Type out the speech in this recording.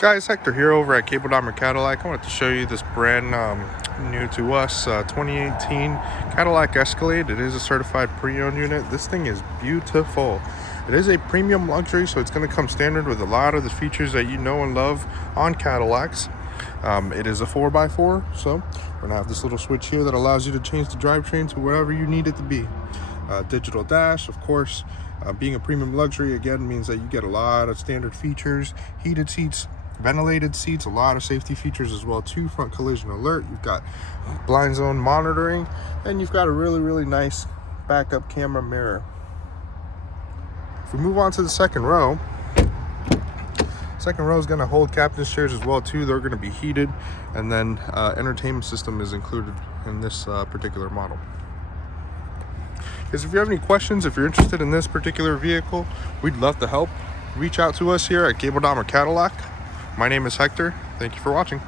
Guys, Hector here over at Cable Dahmer Cadillac. I wanted to show you this brand new to us 2018 Cadillac Escalade. It is a certified pre-owned unit. This thing is beautiful. It is a premium luxury, so it's going to come standard with a lot of the features that you know and love on Cadillacs. It is a 4x4, so we're going to have this little switch here that allows you to change the drivetrain to whatever you need it to be. Digital dash, of course. Being a premium luxury, again, means that you get a lot of standard features, heated seats, ventilated seats, a lot of safety features as well too. Front collision alert, you've got blind zone monitoring, and you've got a really nice backup camera mirror. If we move on to the second row is going to hold captain's chairs as well too. They're going to be heated, and then entertainment system is included in this particular model. Because if you have any questions, if you're interested in this particular vehicle, we'd love to help. Reach out to us here at Cable Dahmer Cadillac. My name is Hector. Thank you for watching.